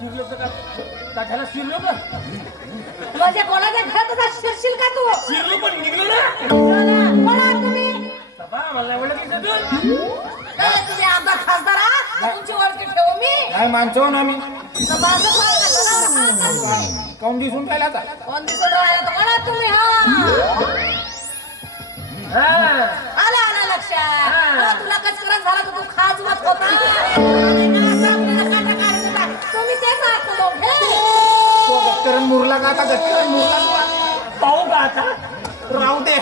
शिरलो का त्याला शिरलो का म्हणजे कोणाच्या घरात होता शिरशील का तू शिरलो पण निघलो ना कोण आहात तुम्ही बाबा मला एवढं की तुम्ही आमदार खासदार आहात तुमची ओळख ठेवू मी काय मानतो ना मी तर माझं काऊन दिसून राहिला आता कोण दिसून राहिला तर कोण आहात तुम्ही हा आला आला लक्षात हो, तुला कचकरण झाला तर तू खाज मत होता तुम्ही तेच आहात ना दोघे. तो गटकरण मुरला का आता गटकरण मुरला पाहू का आता राहू दे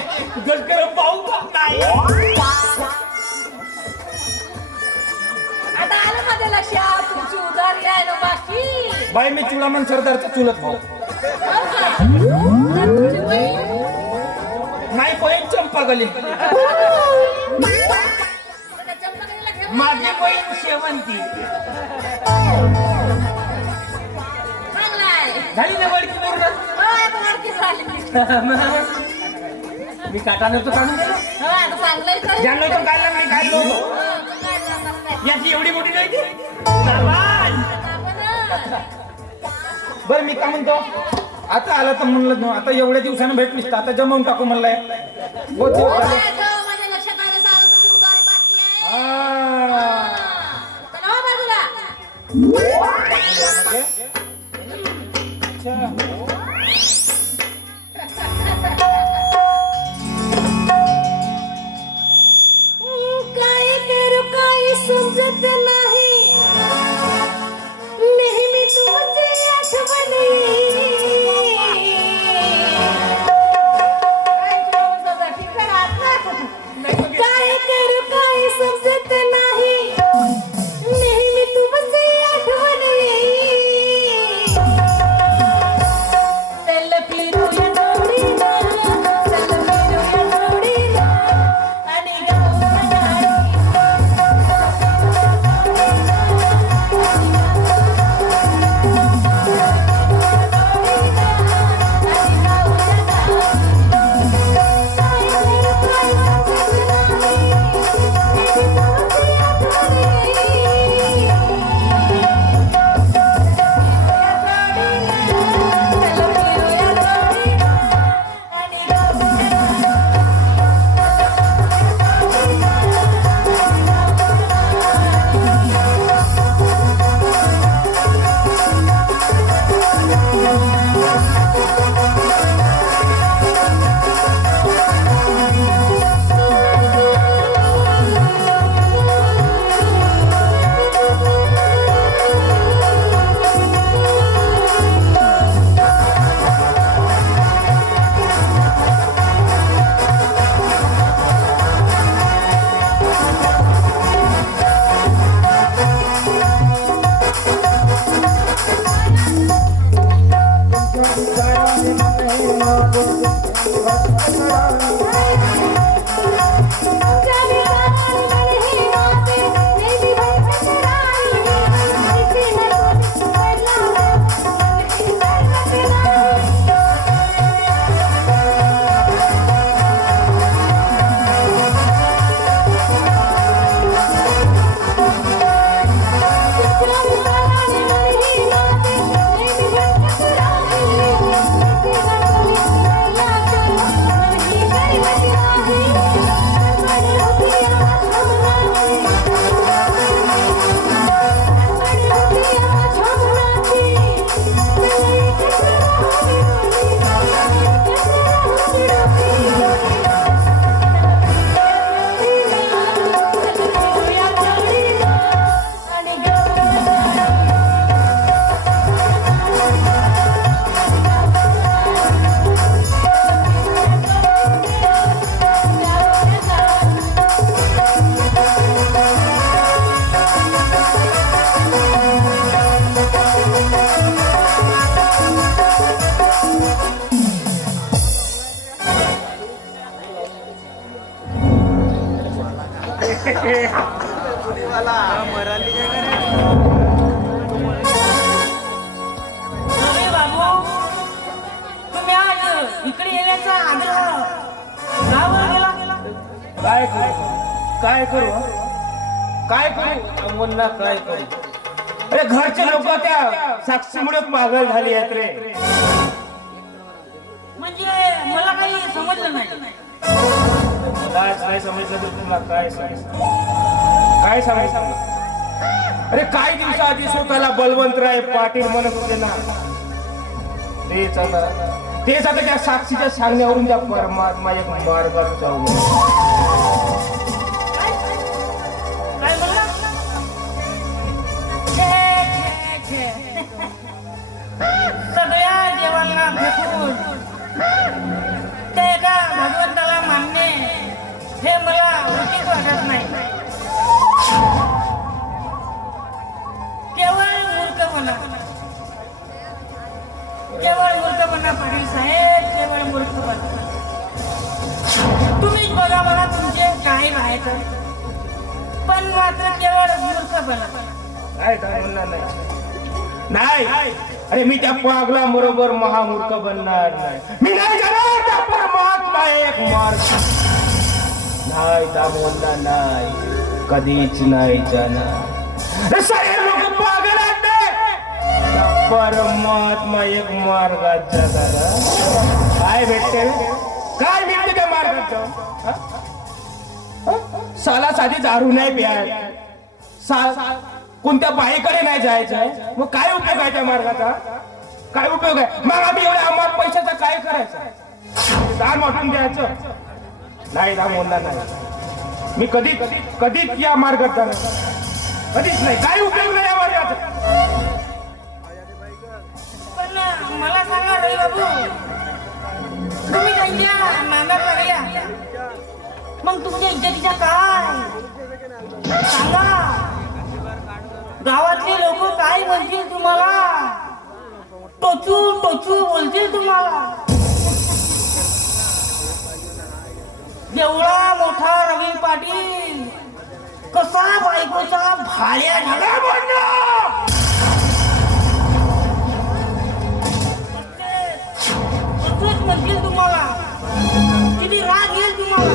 गटकर पाहू का नाही आता आलं माझ्या लक्षात तुमची उधारी आहे ना बाकी बाई मी चुडामन सरदारचा चुलत भाऊ तुमची बहीण नाही बहीण चंपा गली माझी बहीण शेवंती झाली ना वडकी पूर्ण मी काटाने तो काढून दिला जाणलो तो काढला मी काढलो याची एवढी मोठी नाही ती बरं मी काय म्हणतो आता आला तर म्हणलं ना आता एवढ्या दिवसानं भेटलीस तर आता जमवून टाकू म्हणलाय बहुत दिवस झाले. काय करू काय समजत नाही नेहमी तुझी आठवण काय करू काय समजत नाही नेहमी तुझी आठवण चल फिरूया जोडीला चल फिरूया जोडीला आणि गाऊया अरे बाबू तुम्ही आज इकडे येण्याचा आग्रह का बरं केला काय करू काय करू काय करू अमोलला काय करू अरे घरचे लोक त्या साक्षीमुळे पागल झाली आहेत रे. म्हणजे मला काही समजलं नाही. मलाच नाही समजलं तर तुला काय सांगायचं? काय सांगायचं? अरे काही दिवसाआधी स्वतःला बलवंतराय पाटील म्हणत होते ना, तेच आता त्या साक्षीच्या सांगण्यावरून त्या परमात्मा एक मार्गात जाऊ. काय म्हणला? सगळ्या देवांना भेटून ते एका भगवंताला मानणे हे मला उचित वाटत नाही. केवळ मूर्खपणा पाटील साहेब, केवळ मूर्खपणा. तुम्हीच बघा मला तुमचे काही राहायचं, पण मात्र केवळ मूर्खपणा. काय म्हणणार नाही. अरे मी त्या पागला बरोबर महामूर्ख बनणार नाही. मी नाही जाणार त्या परमात्मा एक मार्ग नाही दामवणार नाही, कधीच नाही जाणार. सारे लोक पागल आहेत. परमात्मा एक मार्गात जाणार. काय भेटते? काय मिळते त्या मार्गात जाऊन? साला साधी दारू नाही प्याय, कोणत्या बाईकडे नाही जायचं, मग काय उपयोग आहे त्या मार्गाचा? काय उपयोग आहे? मग आम्ही एवढ्या अमाप पैशाचा काय करायचं? दान वाटून द्यायचं नाही, दाम होणार नाही. मी कधीच या मार्गात जाणार, कधीच नाही. काय उपयोग नाही या मार्गाचा. पण मला सांगा रवी बाबू, तुम्ही त्यांच्या नादात लागल्या, मग तुमच्या इज्जतीचा काय सांगा? गावातले लोक काय म्हणतील तुम्हाला? टोचू बोलतील तुम्हाला. एवढा मोठा रवी पाटील कसा बायकोचा भाड्या झाला असंच म्हणतील तुम्हाला. किती राग येईल तुम्हाला.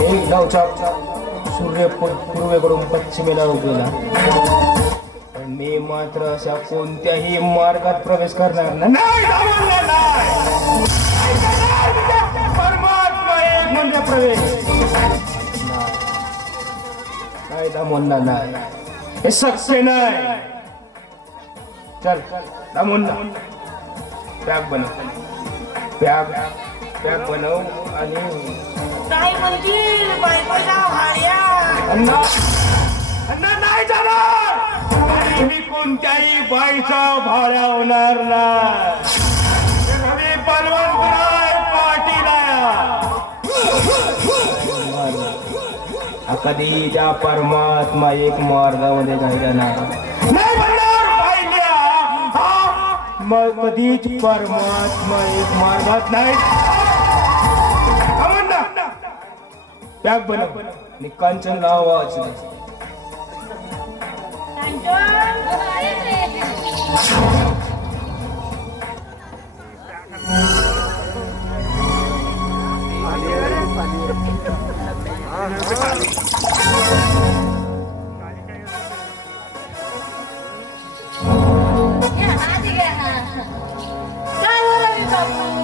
एक गावचा सूर्य पूर्वेकडून पश्चिमेला उगवला, पण मी मात्र अशा कोणत्याही मार्गात प्रवेश करणार नाही. परमात्मा एक म्हणजे प्रवेश काय दामवणार नाही, हे शक्य नाही. चल दामवणार पॅक बनव आणि काय म्हणतील बायकोच्या भाड्या. अण्णा नाही जाणार. मी कोणत्याही बाईचा भाड्या होणार नाही. मी बलवंतराय पाटील कधी त्या परमात्मा एक मार्गामध्ये जायला नाही म्हणणार पाहिल्या. मग कधीच परमात्मा एक मार्गात नाही. पॅक बनव आणि कांचन लावायची.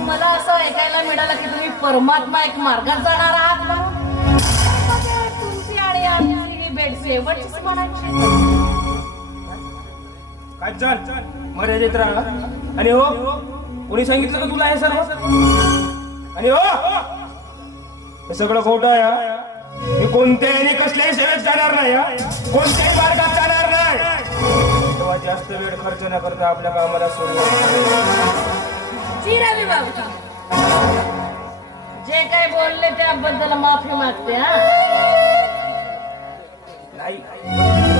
मला असं ऐकायला मिळालं की तुम्ही परमात्मा एक मार्गात जाणार आहात ना. तुमची आणि आमची भेट शेवटचीच म्हणायची. कांचन मर्यादेत राहा. आणि हो, कोणी सांगितलं का तुला हे सर्व? आणि हो, हे सगळं खोटं आहे. मी कोणत्याही कसल्याही सेवेत जाणार नाही, कोणत्याही मार्गात जाणार नाही. तेव्हा जास्त वेळ खर्च न करता आपल्या कामाला सुरुवात. जे काय बोलले त्याबद्दल माफी मागते. हा नाही,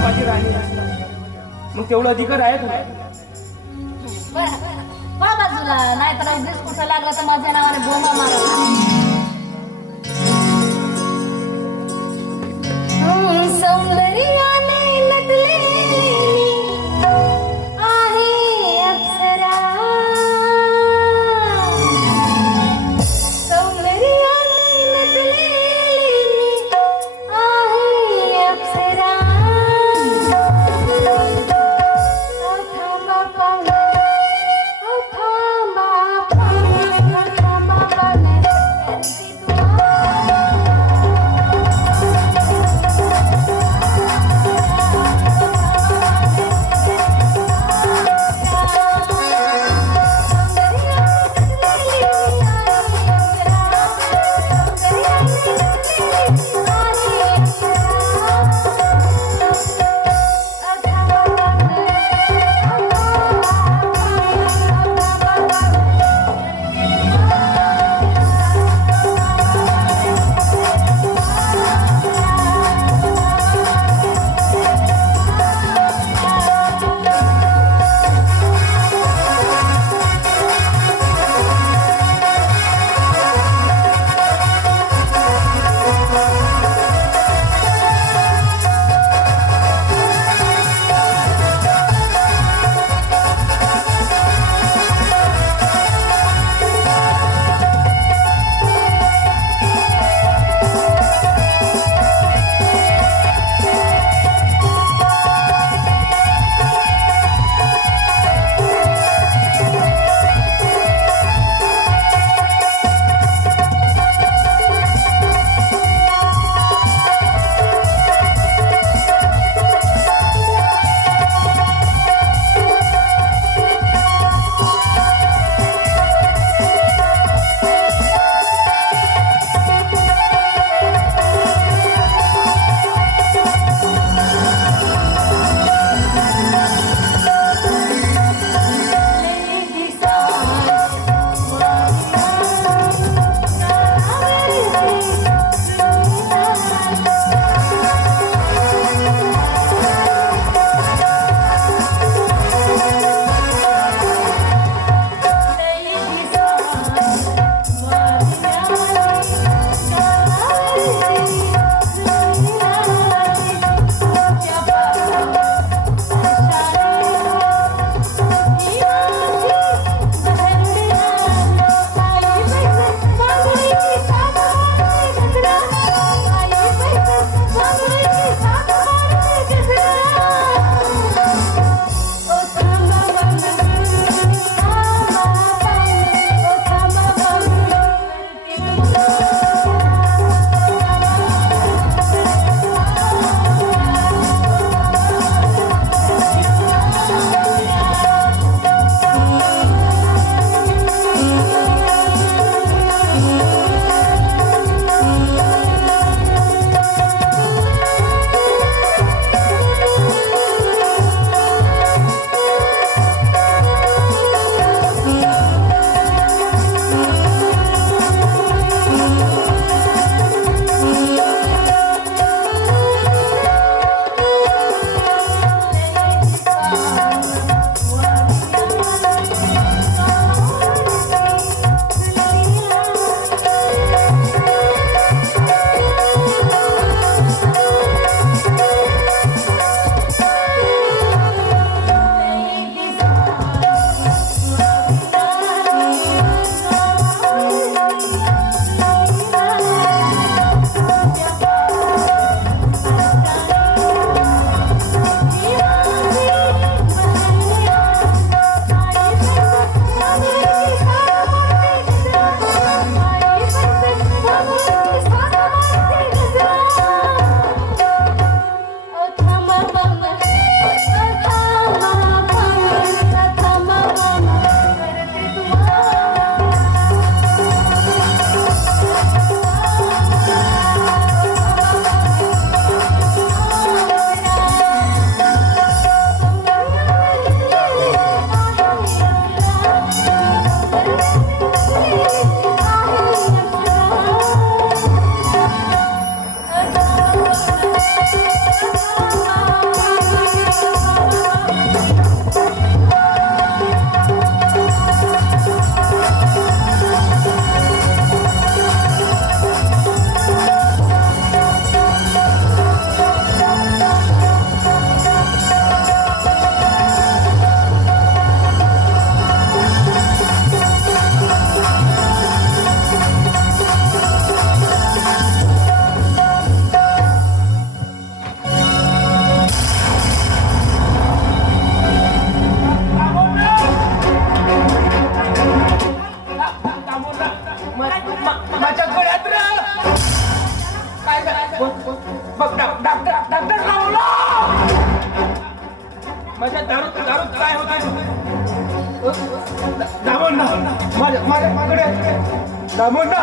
माझी राणी मग तेवढं अधिकार आहे तुला. बाजूला नाही तर अगदीच कुठं लागला तर माझ्या नावाने बोंबा मारा. सौंदर्याने नटलेली आहे अप्सरा, माझ्याकडे दामोंना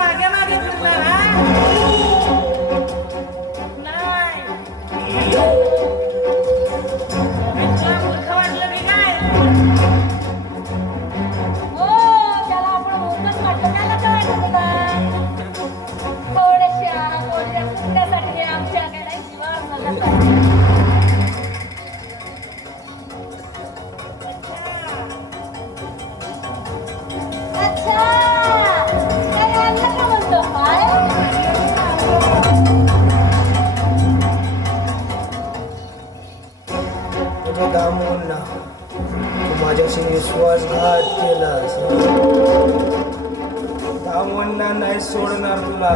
मागे मागे दामोंना तू माझ्याशी विश्वासघात केलास. दामोंना नाही सोडणार तुला.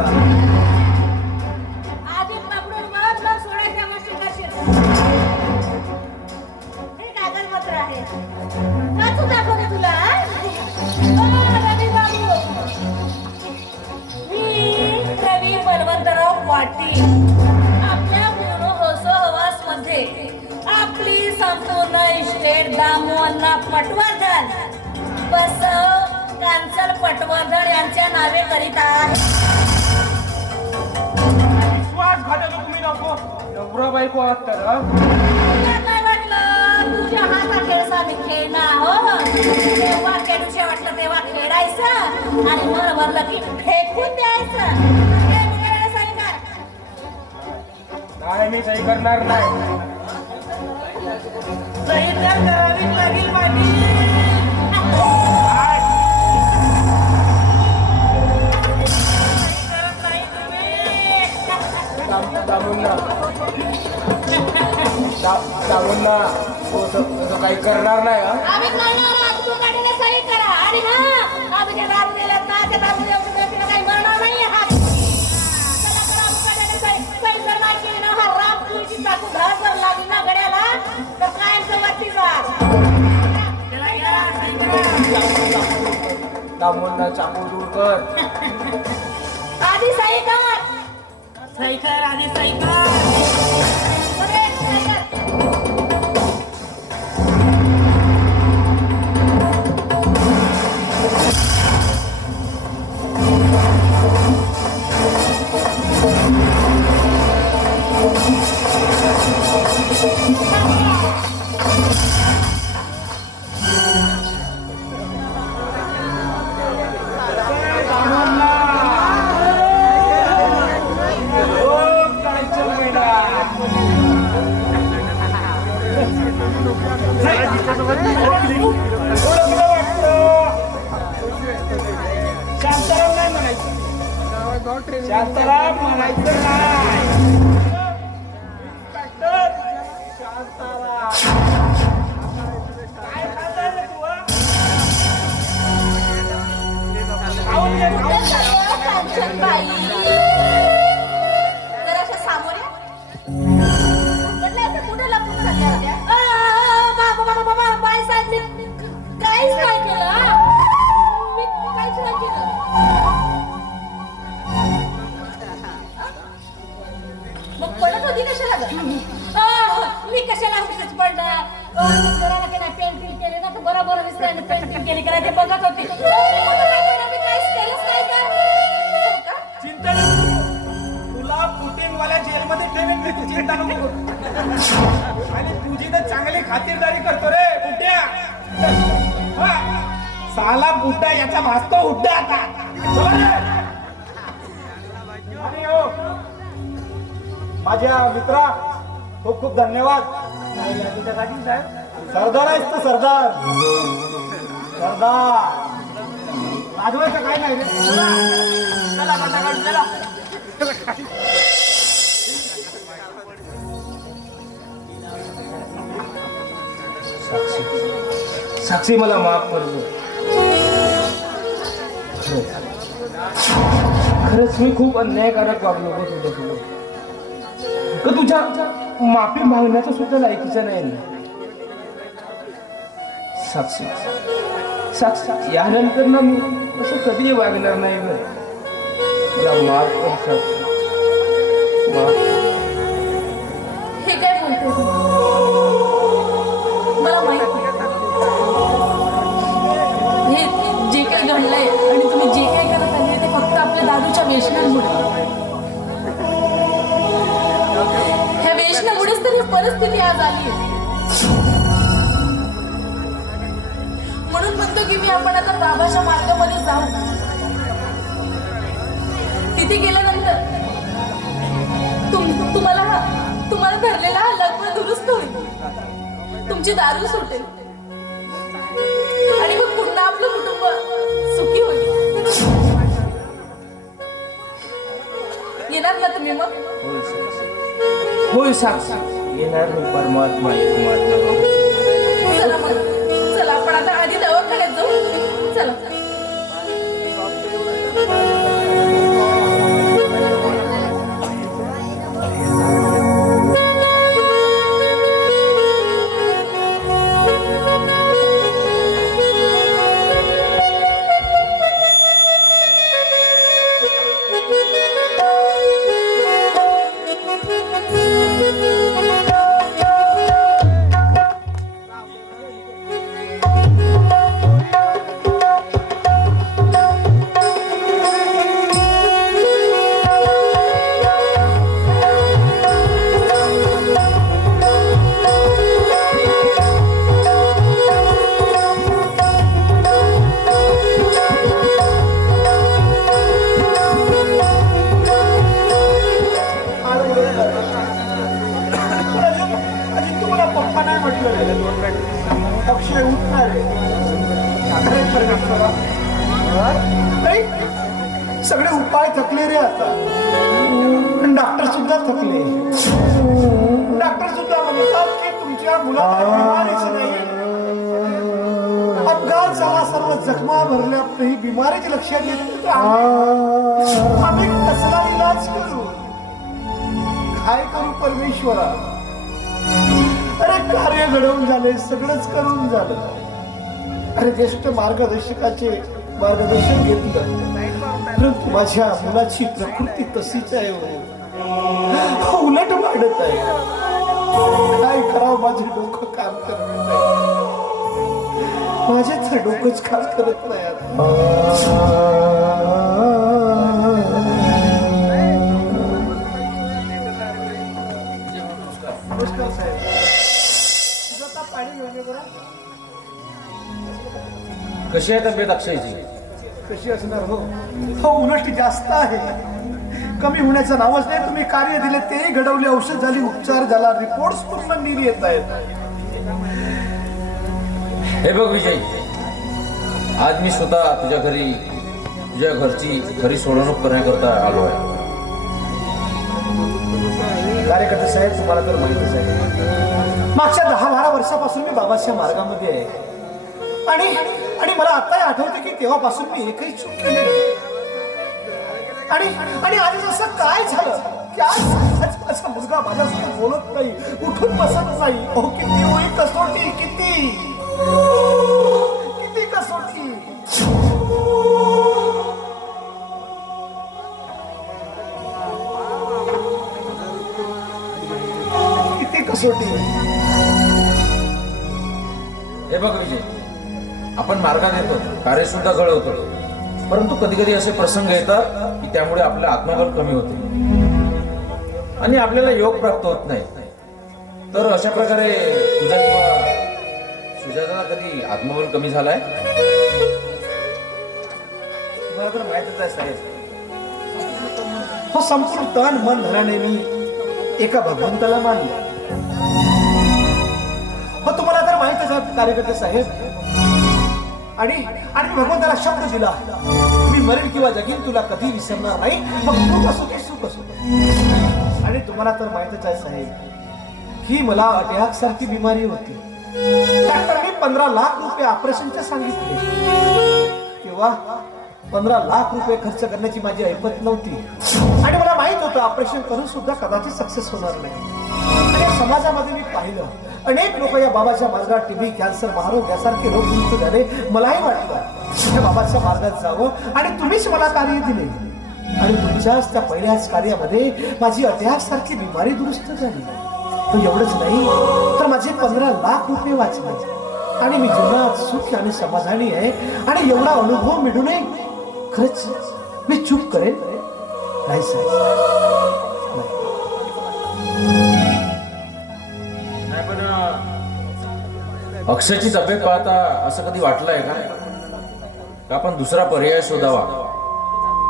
आधी पकडून मग सोडायच्या गोष्टी करशील. हे कागदपत्र आहे. वाचून दाखवते तुला. रवी बाबू. मी रवी बलवंतराव पाटील. आपल्या पूर्ण हसोहवास मध्ये आपली संपूर्ण इस्टेट दामोंना पटवर्धन बसव कांचन पटवर्धन यांच्या नावे करीत आहे. विश्वासघातक तुम्ही नको नवरा बायको आहात तर तुला काय वाटलं तुझ्या हाताखेळचा मी खेळणार हो. तेव्हा खेळूशे वाटलं तेव्हा खेळायचं आणि मन भरलं की फेकून द्यायचं. हे मुलाला सांगणार. नाही मी सही करणार नाही. सही तर करावीच लागेल माझी. दामोंना काही करणार नाही हा. आम्ही करणार आहोत. तू गाडीला सही करा आणि हा आम्ही जे दारू दिलेत ना त्या दारू दिल्यावर काही मरणार नाही आहात. चला करा मुकाट्याने सही. सही जर नाही केली ना हा राम तुळशी चाकू धार जर लागली ना गड्याला तर कायमचं वरती जा. दामोंना चाकू दूर कर. आधी सही कर. सही कर आधी सही कर. पुढे सही कर. शांताराम नाही म्हणायचं. शांताराम म्हणायचं नाही. शांताराम काय खाताय रे तू, हा? खाऊन घे, खाऊन घे. कांचनबाई जराशा सामोऱ्या म्हटलं असं कुठं लपून चालल्या होत्या. बाबा बाई साहेब मी काहीच नाही केलं हा. मी काहीच नाही केलं. मग पडत होती कशाला ग? मी कशाला होतीच पडणार. घराला काही नाही पेंटिंग केले ना तर बरोबर विसरायला पेंटिंग केली करा ते बघत होती. मी काहीच केलंच नाही का? हो का? चिंता नको करू. तुला पुटिंगवाल्या जेलमध्ये ठेवेन मी, तू चिंता नको करू. आणि तुझी तर चांगली खातिरदारी करतो रे बुड्या. हा, साला बुड्डा याचा भासतो हुड्डा आता. चला रे. आणि हो माझ्या मित्रा खूप खूप धन्यवाद. सरदार आहेस तू सरदार. सरदार राजवायचं काय नाही रे. चला बंडा काढून चला. साक्षी साक्षी मला माफ कर. खरंच मी खूप अन्यायकारक वागलो ग तुझ्यासोबत. ग तुझ्या माफी मागण्याचं सुद्धा लायकीचं नाही ना. साक्षी साक्षी यानंतर ना मी असं कधी वागणार नाही ग. तुला माफ कर साक्षी, माफ. हे काय बोलते तू? मला माहिती हे जे काही घडलंय आणि तुम्ही जे काही करत आले ते फक्त आपल्या दादूच्या व्यसनामुळे. ह्या व्यसनामुळेच तर ही परिस्थिती आज आली. म्हणून म्हणतो की मी आपण आता बाबाच्या मार्गामध्ये जाऊ. तिथे गेल्यानंतर तुम्हाला धरलेला हा लग्न दुरुस्त होईल. तुमची दारू सुटेल आणि मग पुन्हा आपलं कुटुंब सुखी होईल. येणार ना तुम्ही मग? होय साक्षी, येणार मी. परमात्मा एक मात्र. चला मग, चला आपण आता आधी दवाखान्यात जाऊ. चला. अक्षय उठणार सगळे उपाय थकले रे आता. डॉक्टर सुद्धा थकले. डॉक्टर सुद्धा म्हणतात की तुमच्या मुलाला बिमारीच नाही. अपघात झाला, सर्व जखमा भरल्या, ही बिमारीची लक्षात येत. आम्ही कसला इलाज करू? काय करू परमेश्वरा? अरे कार्य घडवून झाले, सगळंच करून झालं. अरे ज्येष्ठ मार्गदर्शकाचे मार्गदर्शन घेतलं, परंतु माझ्या मुलाची प्रकृती तशीच आहे, उलट वाढत आहे. काय करावं? माझे डोकं काम करत नाही. माझेच डोकंच काम करत नाही आता. कशी आहे तब्येत अक्षयची? कशी असणार हो? हो, उलट जास्त आहे. कमी होण्याचं नावच नाही. तुम्ही कार्य दिले, तेही घडवले, औषध झाली, उपचार झाला, रिपोर्ट पूर्ण नीट येत आहेत. हे बघ विजय, आज मी स्वतः तुझ्या घरी, तुझ्या घरची खरी सोडवणूक करण्याकरता आलो आहे. कार्यकर्ते साहेब, तुम्हाला तर माहितीच आहे, मागच्या 10-12 वर्षापासून मी बाबाच्या मार्गामध्ये आहे. आणि मला आता आठवते की तेव्हापासून मी एकही चूक केली नाही. आणि आज असं काय झालं की आज असा मुलगा माझ्यासोबत बोलत नाही, उठून बसत नाही. हो, किती होई कसोटी, किती किती कसोटी. किती कसोटी. हे बघ विजय, आपण मार्गात येतो, कार्य सुद्धा घडवतो, परंतु कधी कधी असे प्रसंग येतात की त्यामुळे आपलं आत्मबल कमी होते आणि आपल्याला योग प्राप्त होत नाही. तर अशा प्रकारे तुझा किंवा सुजाताला कधी आत्मबल कमी झालाय? तुम्हाला तर माहितच आहे साहेब, हो, संपूर्ण तन मन धनाने मी एका भगवंताला मानलं. हो, तुम्हाला तर माहितच आहे कार्यकर्ते साहेब, आणि भगवंताला शब्द दिला, मी मरेल किंवा जगीन, तुला कधी विसरणार नाही, मग तू कसो की सुख असो. आणि तुम्हाला तर माहितच आहे साहेब की मला अटॅक सारखी बिमारी होती. डॉक्टरांनी 15 लाख रुपये ऑपरेशनचे सांगितले. 15 लाख रुपये खर्च करण्याची माझी ऐपत नव्हती आणि मला माहित होतं ऑपरेशन करून सुद्धा कदाचित सक्सेस होणार नाही. आणि समाजामध्ये मी पाहिलं अनेक लोक या बाबाच्या मार्गात टीबी कॅन्सर महारोग यासारखे रोग दुरुस्त झाले. मलाही वाटलं या बाबाच्या मार्गात जावं आणि तुम्हीच मला कार्य दिले आणि तुमच्याच त्या पहिल्याच कार्यामध्ये माझी अटॅक सारखी बिमारी दुरुस्त झाली. तो एवढंच नाही तर माझे 15 लाख रुपये वाचले आणि मी जीवनात सुखी आणि समाधानी आहे. आणि एवढा अनुभव मिळूनही खरंच मी चूक करेन नाही साहेब. नाही पण अक्षयची तब्येत पाहता असं कधी वाटलंय का आपण दुसरा पर्याय शोधावा,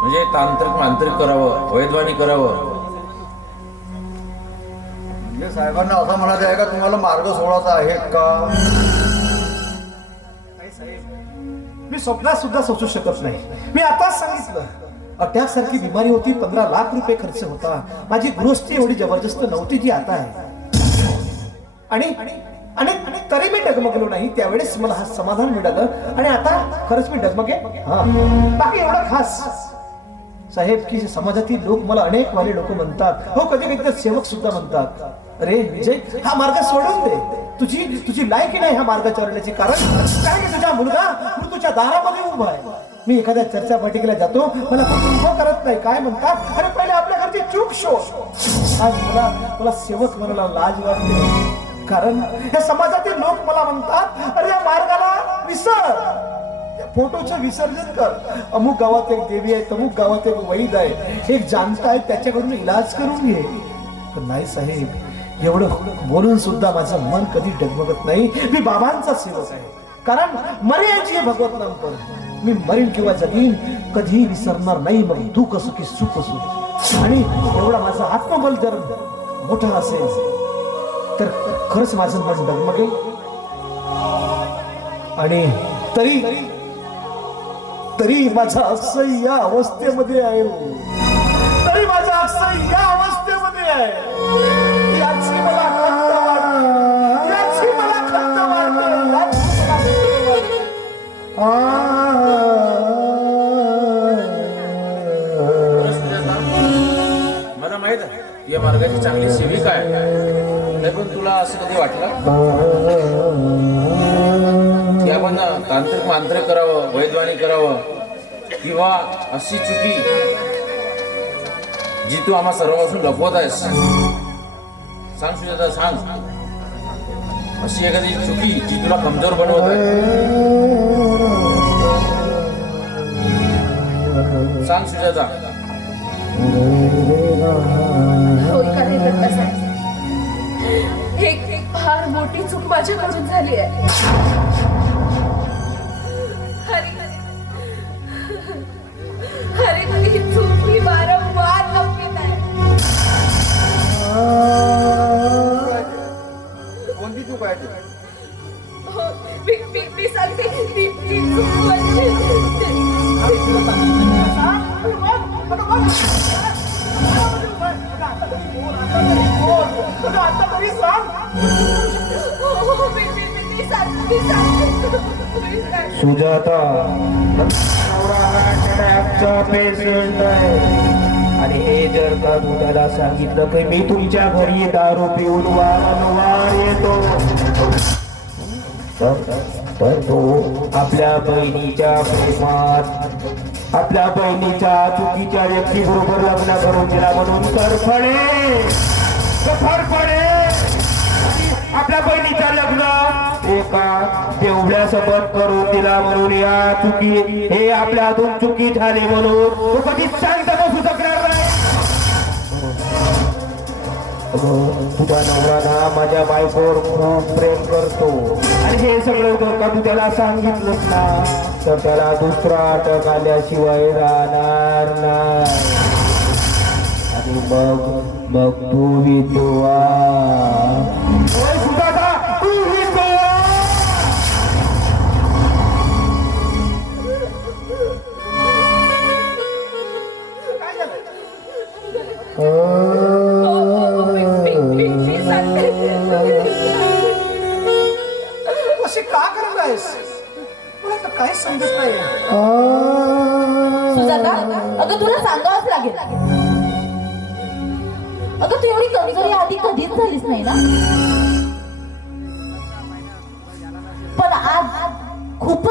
म्हणजे तांत्रिक मांत्रिक करावं, वैद्वानी करावं? म्हणजे साहेबांना असं म्हणायचं आहे का तुम्हाला मार्ग सोडायचा आहे का? मी स्वप्नात सुद्धा सोचू शकत नाही. मी आताच सांगितलं अटॅक सारखी बिमारी होती, 15 लाख रुपये खर्च होता. माझी गृहस्थी एवढी जबरदस्त नव्हती जी आता आहे. आणि आणि तरी मी डगमगलो नाही. त्यावेळेस मला हा समाधान मिळालं आणि आता खरंच मी डगमगे. हा बाकी एवढं खास साहेब की समाजातील लोक मला अनेक वाले लोक म्हणतात, हो कधी कधी तर सेवक सुद्धा म्हणतात, अरे विजय हा मार्ग सोडून दे, तुझी लायकी नाही हा मार्ग चालवण्याची. कारण की तुझा मुलगा मृत्यूच्या दारामध्ये उभा आहे. मी एखाद्या चर्चा बैठकीला जातो, मला कोणी उभं करत नाही. काय म्हणतात, अरे पहिले आपल्या घरची चूक शोध. आज मला सेवक म्हणायला लाज वाटते, कारण या समाजातील लोक मला म्हणतात, अरे या मार्गाला विसर, फोटोचं विसर्जन कर. अमुक गावात एक देवी आहे, तमुक गावात एक वैद आहे, एक जाणता आहे, त्याच्याकडून इलाज करून घे. पण नाही साहेब, एवढं बोलून सुद्धा माझं मन कधी डगमगत नाही. मी बाबांचा सेवक आहे, कारण मर्याची हे भगवत नाम कर. मी मरीन किंवा जगीन कधी विसरणार नाही, मग दुःख असो की सुख असो. आणि एवढा माझा आत्मबल जर मोठा असेल तर खरंच माझं मन डगमगेल. आणि तरी माझा अक्षय या अवस्थेमध्ये आहे, तरी माझा अक्षय या अवस्थेमध्ये आहे. याची मला खंत वाटते, याची मला खंत मला माहित आहे या मार्गाची चांगली सेविका आहे, पण तुला असं कधी वाटलं की आपण तांत्रिक मांत्रिक करावं, वैद्वानी करावं, किंवा अशी चुकी जी तू आम्हा सर्वांपासून लपवत आहेस, सांग सुजाता, सांग. अशी एखादी चुकी जी तुला कमजोर बनवत आहे, सांग सुजाता. होय का रे दत्तासाहेब, एक फार मोठी चूक माझ्याकडून झाली आहे. अरे ही चूक मी वारंवार लपवीत आहे. कोणती चूक आहे ती? हो, मी सांगते ती चूक म्हणजे सुजाता पेशंट आहे आणि हे जर का तू त्याला सांगितलं की मी तुमच्या घरी दारू पिऊन वारंवार येतो, तर तो आपल्या बहिणीच्या प्रेमात आपल्या बहिणीच्या चुकीच्या व्यक्तीबरोबर लग्न करून दिला म्हणून तरफडे. आपल्या बहिणीचं लग्न एका देवड्यासोबत करून दिला म्हणून या चुकी, हे आपल्या हातून चुकी झाली म्हणून तो कधी शांत बसू शकणार नाही. तुझा नवरा ना माझ्या बायकोवर खूप प्रेम करतो आणि हे सगळं जर का तू त्याला सांगितलंस ना तर त्याला दुसरा अटक आल्याशिवाय राहणार नाही. आणि मग तू विधवा. अशी का करत आहेस, मला तर काहीच समजत नाही. सुजाता, अगं तुला सांगावंच लागेल. अगं तू एवढी कमजोरी आधी कधीच झालीच नाही ना, पण आज खूप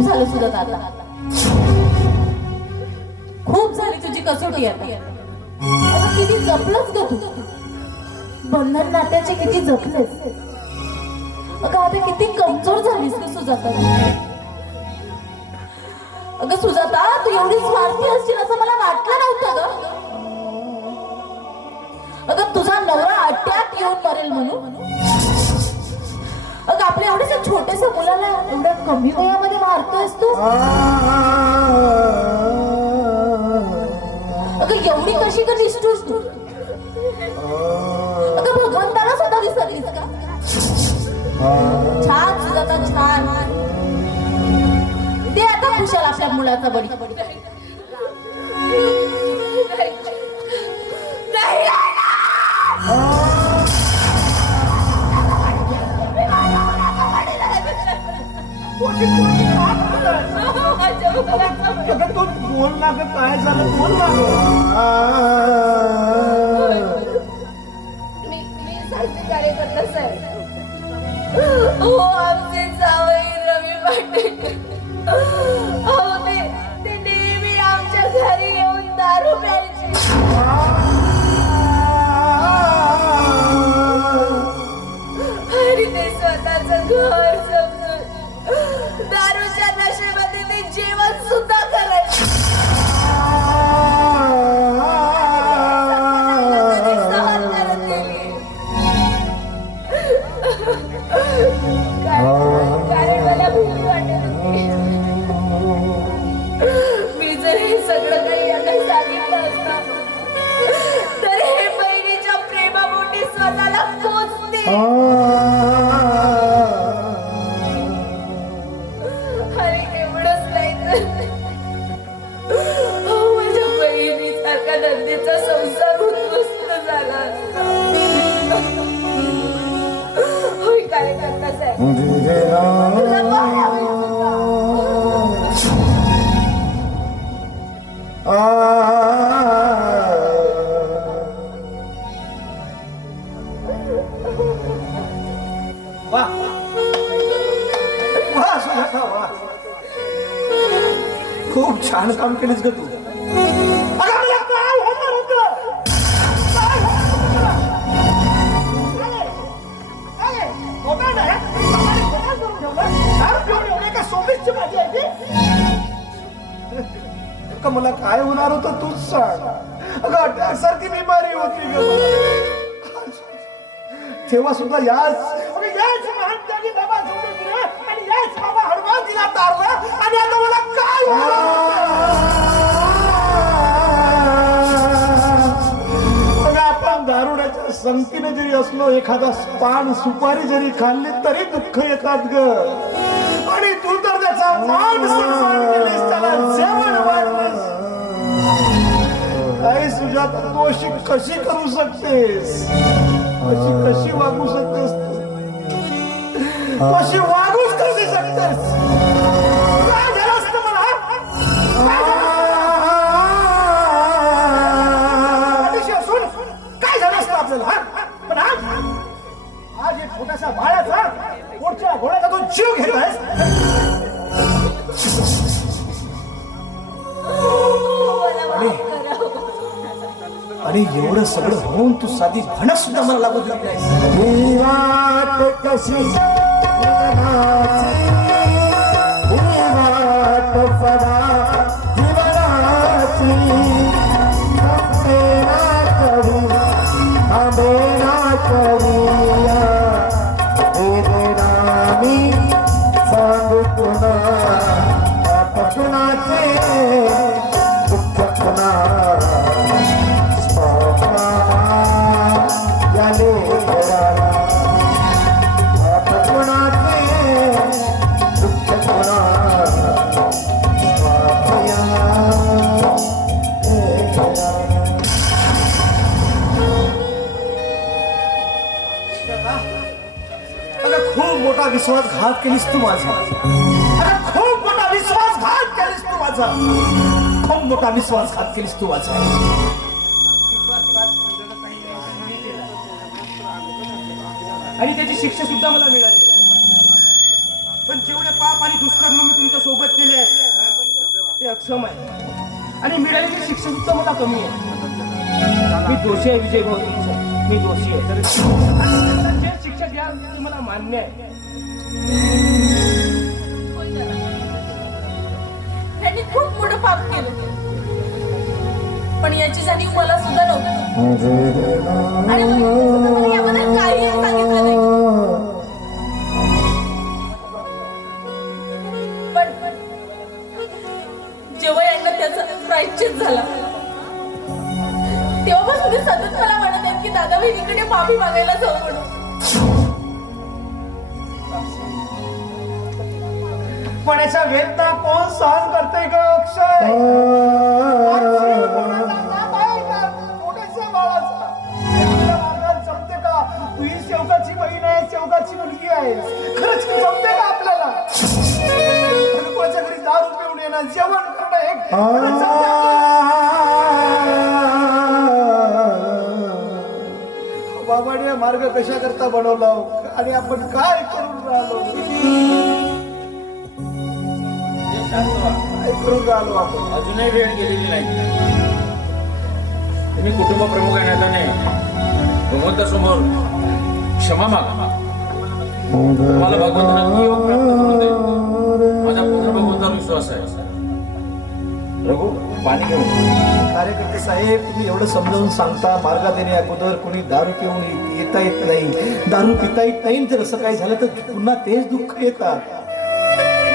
झालं सुजाता. आता खूप झाली तुझी कसोटी. आता अगं किती जपलंच ग तू, बंधन नात्याचे किती जपलेस. अगं आता किती कमजोर झालीस ग सुजाता. अगं सुजाता, तू एवढी स्वार्थी असशील असं मला वाटलं नव्हतं ग. अगं तुझा नवरा अट्ट्यात येऊन मरेल म्हणून अगं आपल्या एवढ्याशा छोट्याशा मुलाला एवढ्या कमी वयामध्ये मारतोयस तू. अगं एवढी कशी का निष्ठुर तू. अगं भगवंताला सुद्धा विसरलीस का. छान सुजाता, छान. ते आता खुशाल आपल्या मुलाचा बळी. अगं तू बोल ना ग, काय झालं बोल ना ग. मी सांगते कार्यकर्ता साहेब. हो आमचे जावई रवी पाटील, हो ते नेहमी आमच्या घरी येऊन दारू प्यायचे. आणि ते स्वतःचं घर समजून दारूच्या नशेमध्ये ते जेवण सुद्धा करायचे. सहन करत गेली. कारण मला भीती वाटत होती. मी जर हे सगळं काही यांना सांगितलं असतं तर हे बहिणीच्या प्रेमापोटी स्वतःला पोचते. आणि एवढंच नाही तर माझ्या बहिणीसारखा नंदीचा संसार उद्ध्वस्त झाला असता. होय कार्यकर्ता साहेब, तुला पाहावं वा वा सुजाता, वा. खूप छान काम केलीस ग तू. अगं मला काय होणार होतं? काय होणार होतं? काय? होणार नाही? आम्हाला खोटं करून ठेवलं? दारू पिऊन एवढे का सोबीसची भाजी आहे ती? अगं मला काय होणार होतं तूच सांग. अगं अटॅक सारखी बिमारी होती ग मला. तेव्हा सुद्धा याच महान त्यागी बाबा सोडून दिले आणि याच बाबा हनुमान दिला तारला आणि आता मला काय होणार. आपण दारुड्याच्या संगतीने जरी असलो, एखादा पान सुपारी जरी खाल्ली तरी दुःख येतात ग. आणि तू तर त्याचा मान सन्मान केलीस, त्याला जेवण वाढलीस. आई सुजाता, तू अशी कशी करू शकतेस? कशी वागू शकतेस? कशी वागूच कशी शकतेस? काय झालं असतं मला? असून काय झालं असतं आपल्याला? पण आज एक छोट्याशा बाळाचा, पोटच्या घोड्याचा तो जीव घेत आहेस. आणि एवढं सगळं होऊन तू साधी भणक सुद्धा मला लागू दिली नाहीस. खूप मोठा विश्वासघात केलीस तू माझा. खूप मोठा विश्वासघात केलीस तू माझा. माझा खूप मोठा विश्वासघात केलीस तू माझा. आणि त्याची शिक्षा सुद्धा मला मिळाली. पण जेवढे पाप आणि दुष्कर्म मी तुमच्या सोबत केले आहे ते अक्षम आहे. आणि मिळालेली शिक्षा सुद्धा मला कमी आहे. मी दोषी आहे विजय भाऊ तुमचा. मी दोषी आहे. आणि मला जे शिक्षा द्याल ते मला मान्य आहे. त्यांनी खूप मोठं पाप केलं पण याची जाणीव मला सुद्धा नव्हती. आणि वहिनीने सुद्धा मला याबद्दल काहीही सांगितलं नाही. पण जेव्हा यांना त्याचा प्रायश्चित झाला तेव्हापासून ते सतत मला म्हणत आहेत की दादा बहिणीकडे माफी मागायला जाऊ म्हणून. पण याच्या वेदना कोण सहन करते ग अक्षय? जमते का? तू ही सेवकाची बहीण आहे, सेवकाची मुलगी आहे. खरंच जमते का आपल्याला? कोणाच्या घरी दारू पिऊन येणं, जेवण करणं हे खरंच जमते आपल्याला? बाबाने मार्ग कशा करता बनवला आणि आपण काय करून राहिलो? करून राहिलो आपण. अजूनही वेळ गेलेली नाही. तुम्ही कुटुंब प्रमुख आहे नात्याने भगवंतासमोर क्षमा मागा. तुम्हाला भगवंत नक्की योग प्राप्त करून देईल. माझा पूर्ण भगवंतावर विश्वास आहे. रघु पाणी घेऊन. कार्यकर्ते साहेब, तुम्ही एवढं समजावून सांगता मार्गात येण्या अगोदर कोणी दारू पिऊन येता येत नाही, दारू पिता येत नाही. जर असं काही झालं तर पुन्हा तेच दुःख येतात.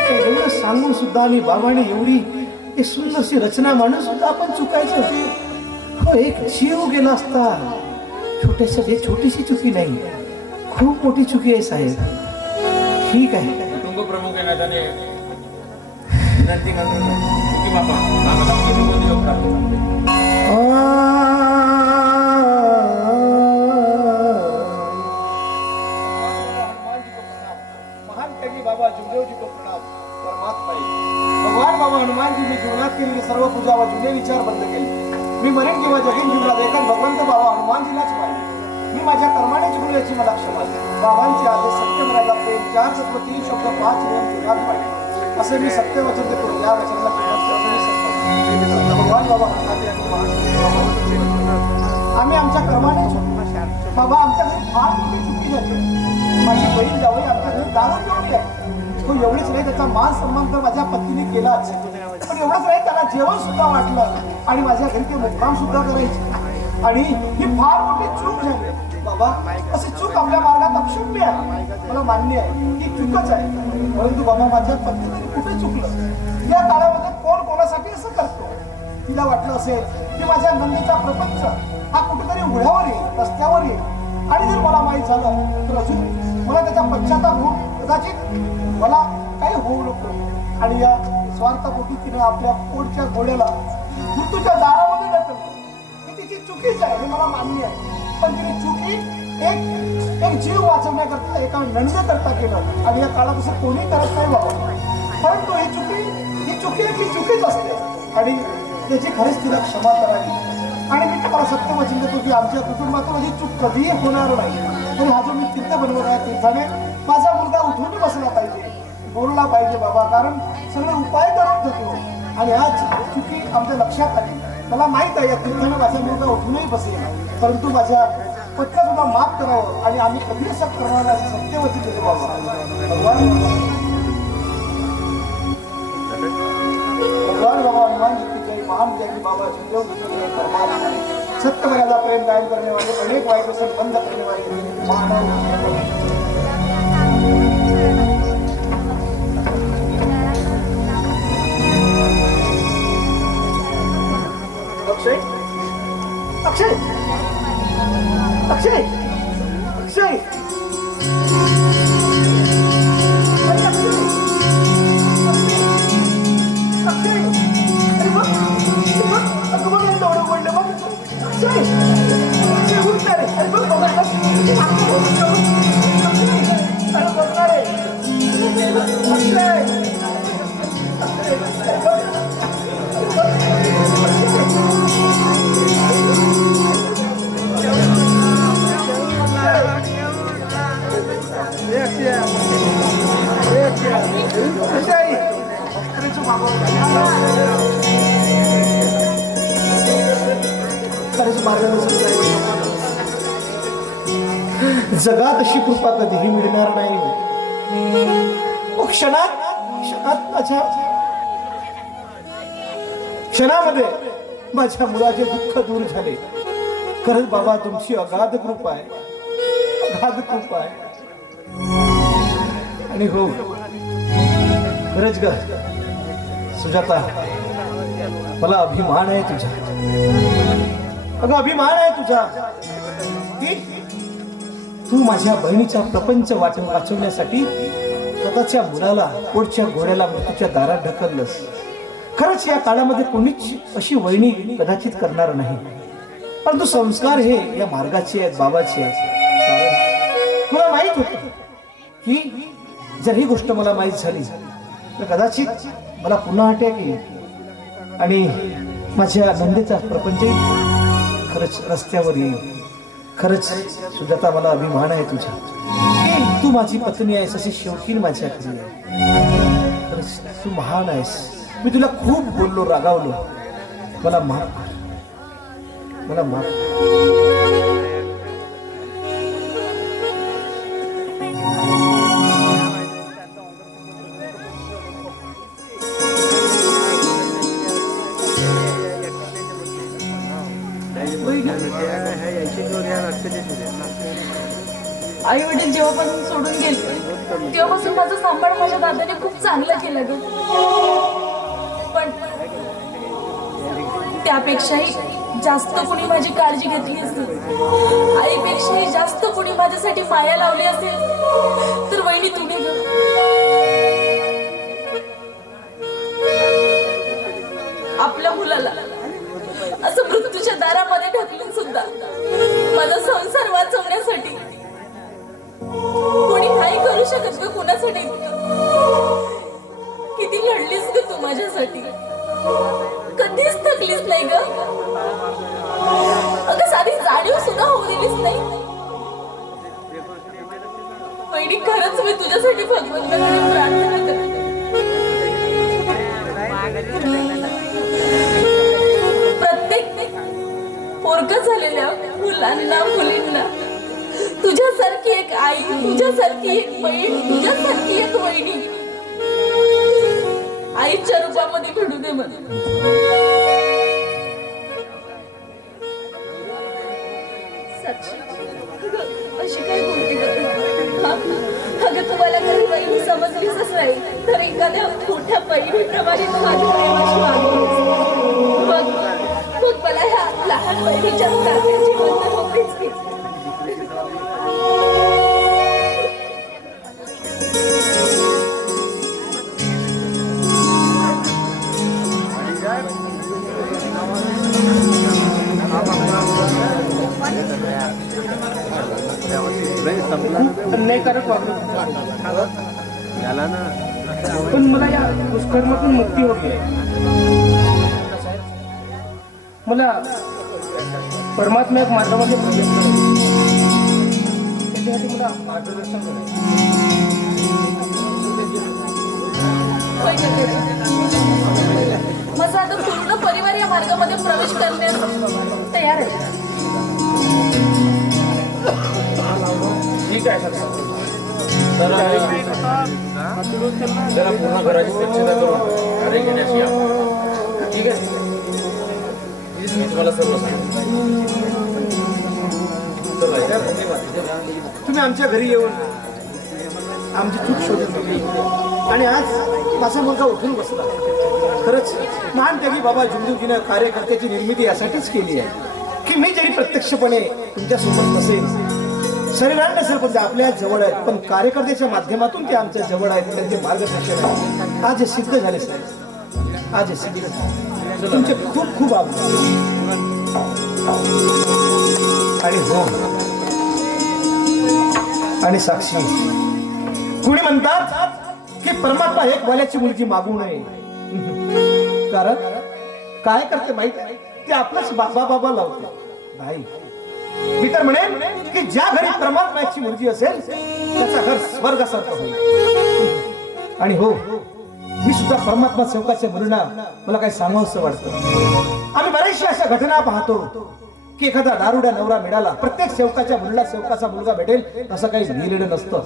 एवढं सांगून सुद्धा आणि बाबाने एवढी एक सुंदरशी रचना मांडून सुद्धा आपण चुकायचं. हो, एक जीव गेला असता. छोट्याशा हे छोटीशी चुकी नाही, खूप मोठी चुकी आहे साहेब. ठीक आहे, कुटुंब प्रमुख आहे नात्याने विनंती करतो चुकी माफा. माझा भगवंत योग प्राप्त करून देईल. महान त्यागी बाबा जुमदेवजी को प्रणाम. परमात्मा भगवान बाबा हनुमानजींनी जीवनात केलेली सर्व पूजा व जुने विचार बंद केले. मी मरेन किंवा जगेन जीवनात एकच भगवंत बाबा हनुमानजीलाच पाहिजे. मी माझ्या कर्माने चुकलो याची मला क्षमा दे. बाबांचे आदेश सत्य म्हणायला प्रेम, 4 तत्व 3 शब्द 5 नियम केलाच पाहिजे असे मी सत्य वचन देतो. या वचनाला भगवान बाबा आम्ही आमच्या कर्माने चुकलो. बाबा आमच्या घरी फार मोठी चुकी झाली. माझी बहीण जावई आमच्या घरी दारू पिऊन आहे. तो एवढेच नाही, त्याचा मान सन्मान तर माझ्या पत्नीने केलाच. पण एवढंच नाही, त्याला जेवण सुद्धा वाटलं आणि माझ्या घरी ते मुक्काम सुद्धा करायचे. आणि ही फार मोठी चूक झाली. बाबा अशी चूक आपल्या मार्गात अपशुभ्य आहे, मला मान्य आहे, ही चूकच आहे. परंतु बाबा माझ्या पत्नीने कुठे चुकलं? या काळामध्ये कोण कोणासाठी असं करतो? तिला वाटलं असेल की माझ्या नंदीचा प्रपंच हा कुठेतरी उघड्यावर येईल, रस्त्यावर येईल. आणि जर मला माहीत झालं तर अजून मला त्याचा पश्चाताप होऊन कदाचित मला काही होऊ नको. आणि या स्वार्थापोटी तिने आपल्या पोटच्या घोड्याला मृत्यूच्या दारामध्ये ढकललं. ही तिची चुकीच आहे, हे मला मान्य आहे. पण तिने चुकी एक जीव वाचवण्याकरता, एका नंदेकरता केलं. आणि या काळात असं कोणी करत नाही बाबा. परंतु ही चुकीच असते आणि त्याची खरंच तिला क्षमा करावी. आणि मी तुम्हाला सत्य वचन देतो की आमच्या कुटुंबातून ही चूक कधीही होणार नाही. पण हा जो मी तीर्थ बनवत आहे तीर्थाने माझा मुलगा उठून बसला पाहिजे, बोलला पाहिजे बाबा. कारण सगळे उपाय करत होतो आणि आज चुकी आमच्या लक्षात आली. मला माहित आहे या तीर्थाने माझा मुलगा उठूनही बसेल. परंतु माझ्या पत्रा सुद्धा माफ करावं आणि आम्ही कधी असं करणार नाही सत्य वचन देतो बाबा. भगवान बाबा हनुमान जी की जय. महान त्यागी बाबा जुमदेव जी की जय. परमात्मा सत्य मर्यादा प्रेम कायम करने वाले, अनेक वाईट व्यसन बंद करने वाले महान अक्षय अक्षय अक्षय अक्षय अक्षय खरंच मार्गदर्शन साहेब, जगात अशी कृपा कधीही मिळणार नाही. क्षणात क्षणामध्ये माझ्या मुलाचे दुःख दूर झाले. खरंच बाबा तुमची अगाध कृपा आहे, अगाध कृपा आहे. आणि हो खरंच ग सुजाता, मला अभिमान आहे तुझा. अगं अभिमान आहे तुझा की तू माझ्या बहिणीचा प्रपंच वाचवण्यासाठी स्वतःच्या मुलाला पुढच्या घोड्याला मृत्यूच्या दारात ढकललंस. खरंच या काळामध्ये कोणीच अशी वहिनी कदाचित करणार नाही. परंतु संस्कार हे या मार्गाचे आहेत, बाबाचे आहेत. कारण तुला माहित होत की जर ही गोष्ट मला माहीत झाली तर कदाचित मला पुन्हा अटॅक येईल आणि माझ्या नंदेचा प्रपंच खरंच रस्त्यावर येईल. खरंच सुजाता, मला अभिमान आहे तुझा. तू माझी पत्नी आहेस, अशी शेवटी माझ्या घरी आहे. खरंच तू महान आहेस. मी तुला खूप बोललो, रागावलो. मला माफ कर, मला माफ कर. आई वडील जेव्हापासून सोडून गेले तेव्हापासून माझं सांभाळ माझ्या दादाने खूप चांगलं केलं ग. पण त्यापेक्षाही जास्त कोणी माझी काळजी घेतली असेल, आईपेक्षाही जास्त कोणी माझ्यासाठी माया लावली असेल तर वहिनी तुम्ही ग. आपल्या मुलाला असं मृत्यूच्या दारामध्ये ढकलून सुद्धा माझा संसार वाचवण्यासाठी कोणी नाही करू शकत ग कुणासाठी. किती लढलीस ग तू माझ्यासाठी, कधीच थकलीस नाही ग. अगं साधी जाणीव सुद्धा होऊ दिलीस नाही. वहिनी खरंच मी तुझ्यासाठी भगवंताकडे प्रार्थना करते. प्रत्येक पोरकं झालेल्या मुलांना मुलींना तुझ्यासारखी एक आई, तुझ्यासारखी एक बहीण, तुझ्यासारखी एक वहिनी आईच्या रूपामध्ये घडू दे मला. अशी काय बोलते अगं, तुम्हाला कधी बहीण समजलीच नाही तर एखाद्या मोठ्या बहिणीप्रमाणे माझी प्रेमाची वागणूक बघ मला ह्या लहान बहिणीच्या तात्याची बंधन होतेच की. अन्यायकारक वागणूक पण मला या दुष्कर्मातून मुक्ती होती आहे. मला परमात्मा एक मार्गामध्ये प्रवेश करायचा, त्याच्यासाठी मला मार्गदर्शन करायचं. माझा आता पूर्ण परिवार या मार्गामध्ये प्रवेश करण्यास तयार आहे. ठीक आहे सर. जरा पूर्ण घराची स्वच्छता करून कार्य घेण्याची या. ठीक आहे, मी तुम्हाला सर्व सांगतो. तुम्ही आमच्या घरी येऊन आमची चूक शोधून दिली आणि आज माझा मुलगा उठून बसला. खरंच महान त्यागी बाबा जुंदूजीनं कार्यकर्त्याची निर्मिती यासाठीच केली आहे की मी जरी प्रत्यक्षपणे तुमच्यासोबत नसेल, शरीरात नसेल, पण ते आपल्या जवळ आहेत, पण कार्यकर्त्याच्या माध्यमातून ते आमच्या जवळ आहेत. त्यांचे मार्गदर्शन आहे. आज हे सिद्ध झाले साहेब, आज हे सिद्ध झाले. तुमचे खूप खूप आभार. आणि हो, आणि साक्षी, कुणी म्हणतात की परमात्मा एक वाल्याची मुलगी मागू नये. कारण काय करते माहिती आहे, ते आपलाच बाबा बाबा लावते. नाही, मी तर म्हणेन की ज्या घरी परमात्म्याची मुलगी असेल त्याचा घर स्वर्गासारखं होईल. आणि हो, मी सुद्धा परमात्मा सेवकाच्या मुलींना मला काही सांगावंसं वाटतं. आम्ही बऱ्याचशा अशा घटना पाहतो की एखादा दारुड्या नवरा मिळाला, प्रत्येक सेवकाच्या मुलीला सेवकाचा मुलगा भेटेल असं काही लिहिलेलं नसतं.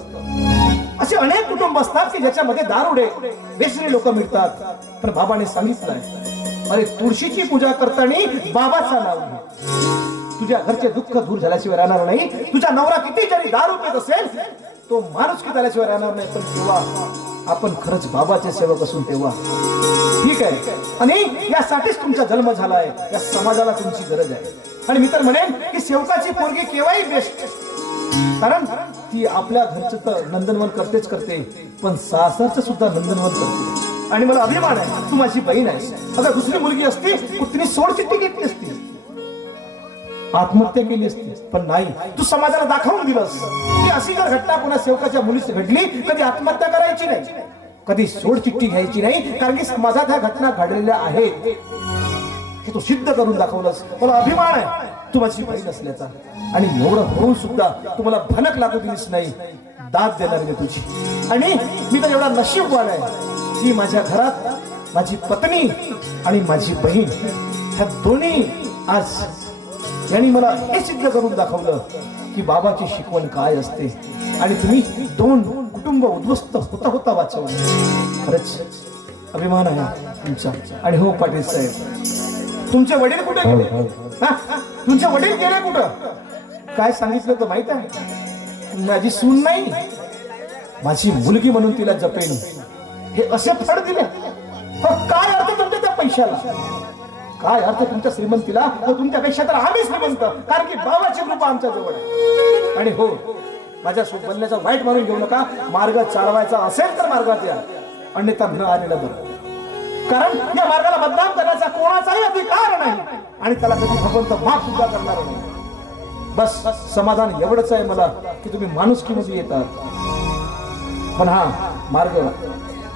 असे अनेक कुटुंब असतात की ज्याच्यामध्ये दारुडे व्यसनी लोक मिळतात. पण बाबाने सांगितलंय, अरे तुळशीची पूजा करताना बाबाचं नाव घे. तुझ्या घरचे दुःख दूर झाल्याशिवाय राहणार नाही. तुझा नवरा किती जरी दारू पित असेल तो माणूस किती झाल्याशिवाय राहणार नाही. पण तेव्हा आपण खरंच बाबाचे सेवक असून तेव्हा ठीक आहे. आणि यासाठीच तुमचा जन्म झालाय. या समाजाला तुमची गरज आहे. आणि मी तर म्हणेन की सेवकाची पोरगी केव्हाही बेस्ट, कारण ती आपल्या घरचं तर नंदनवन करतेच करते, पण सासरचं सुद्धा नंदनवन करते. आणि मला अभिमान आहे, तू माझी बहीण आहेस. अगर दुसरी मुलगी असती तिने सोडचिठ्ठी घेतली असती, आत्महत्या केली असती. पण नाही, तू समाजाला दाखवून दिलंस की अशी जर घटना कोणा सेवकाच्या मुलीची घडली, कधी आत्महत्या करायची नाही, कधी सोडचिठ्ठी घ्यायची नाही. कारण की समाजात ह्या घटना घडलेल्या आहेत हे तू सिद्ध करून दाखवलंस. मला अभिमान आहे तू माझी बहीण असल्याचा. आणि एवढं होऊन सुद्धा तुम्हाला भनक लागू दिलीच नाही. दाद देणार मी तुझी. आणि मी तर एवढा नशीबवान आहे की माझ्या घरात माझी पत्नी आणि माझी बहीण ह्या दोन्ही आज यांनी मला हे सिद्ध करून दाखवलं की बाबाची शिकवण काय असते. आणि तुम्ही दोन कुटुंब उद्ध्वस्त होता होता वाचवलं. खरंच अभिमान आहे तुमचा. आणि हो पाटील साहेब, तुमचे वडील कुठे गेले? तुमचे वडील गेले कुठं? काय सांगितलं तर माहित आहे, माझी सून नाही, माझी मुलगी म्हणून तिला जपेन. हे असे फळ दिले. काय अर्थ तुमच्या त्या पैशाला? काय अर्थ तुमच्या श्रीमंतीला? तुमच्यापेक्षा तर आम्ही श्रीमंत, कारण की बाबाची कृपा आमच्या जवळ आहे. आणि हो, माझ्या बोलण्याचा वाईट मानून घेऊ नका. मार्ग चालवायचा असेल तर मार्गात या, अन्यथा न आलेलं बरं. कारण या मार्गाला बदनाम करण्याचा कोणाचाही अधिकार नाही. आणि त्याला कधी भगवंत माफ सुद्धा करणार नाही. बस समाधान एवढंच आहे मला की तुम्ही माणुसकीमध्ये येतात. पण हा मार्ग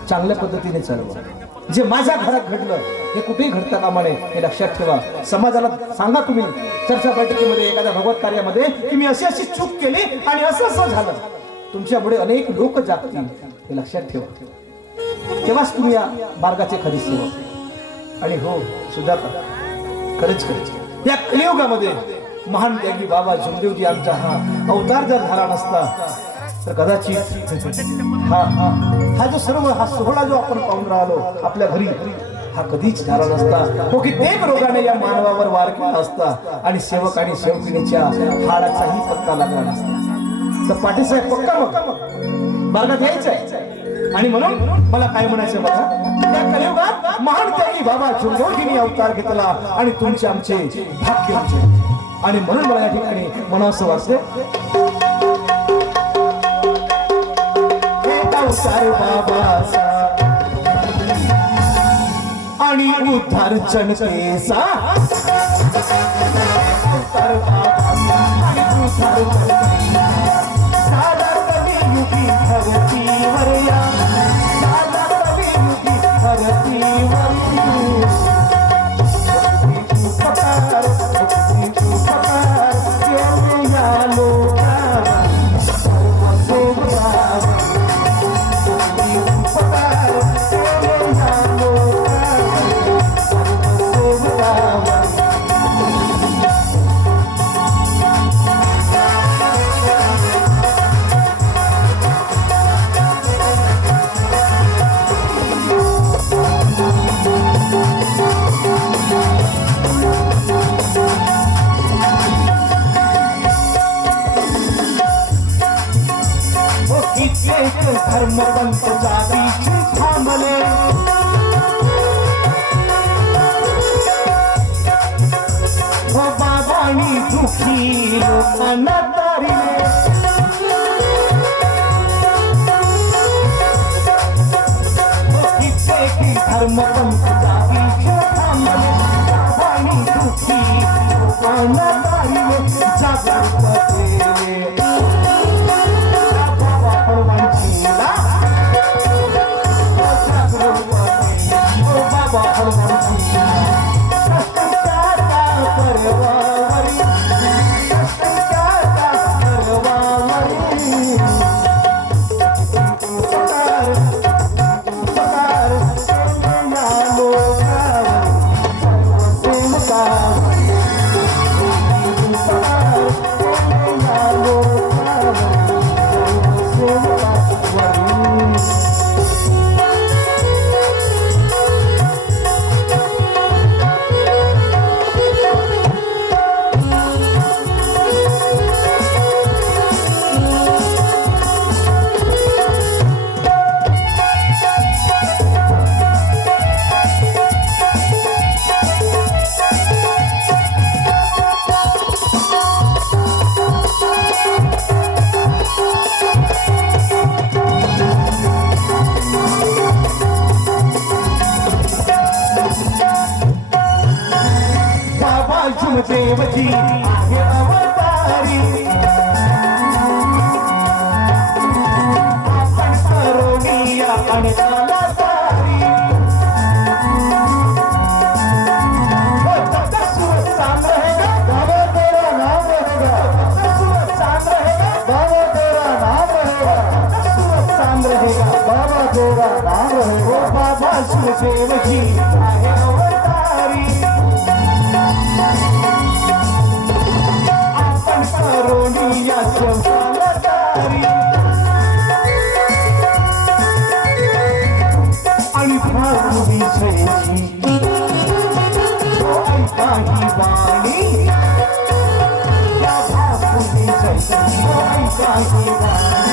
चांगल्या पद्धतीने चालवा. जे माझ्या घरात घडलं हे कुठेही घडता कामा नये हे लक्षात ठेवा. समाजाला सांगा तुम्ही चर्चा बैठकीमध्ये, एखाद्या भगवत कार्यामध्ये की मी अशी अशी चूक केली आणि असं असं झालं. तुमच्यामुळे अनेक लोक जागतील हे लक्षात ठेवा. तेव्हाच तुम्ही या मार्गाचे खरे सेवक. आणि हो सुजाता, खरंच या कलियुगामध्ये महान त्यागी बाबा जमदेवजी आमचा हा अवतार जर झाला नसता तर कदाचित हा जो सर्व हा सोहळा जो आपण पाहून राहिलो आपल्या घरी हा कधीच झाला नसता. हो, कित्येक रोगाने या मानवावर वार केला असता आणि सेवक आणि सेवकिनीच्या हाडाचाही पत्ता लागला नसता. तर पाटील साहेब पक्का मग मार्गात यायचंय. आणि म्हणून मला काय म्हणायचं बघा, या कलियुगात महान त्यागी बाबा जमदेवजींनी अवतार घेतला आणि तुमचे आमचे भाग्य होते. आणि म्हणून मला या ठिकाणी म्हणावंसं वाटतं, अवतार बाबाचा आणि उद्धार चणकेचा, अवतार बाबाचा आणि उद्धार चणकेचा. साधा कलियुगी धरतीवर या, साधा कलियुगी धरतीवर धर्मपंथ जातीची थांबले, हो बाबांनी दुखी लोकांना तारिले. कित्येक धर्मपंथ जातीची थांबले, बाबांनी दुखी लोकांना तारिले. जागृत वासुदेवजी आहे अवतारी आपण करुणीया आणि त्याला तारी सुरत चांद रहेगा बाबा तेरा नाम रहेगा सुरत चांद रहेगा बाबा तेरा नाम रहेगा सुरत चांद रहेगा बाबा तेरा नाम ओ रहेगा बाबा सुदेवजी आहे अवतारी आपण करुणीया शंकाला तारी आणि भावी जयची ऐका ही वाणी या भावी जयची ऐका ही वाणी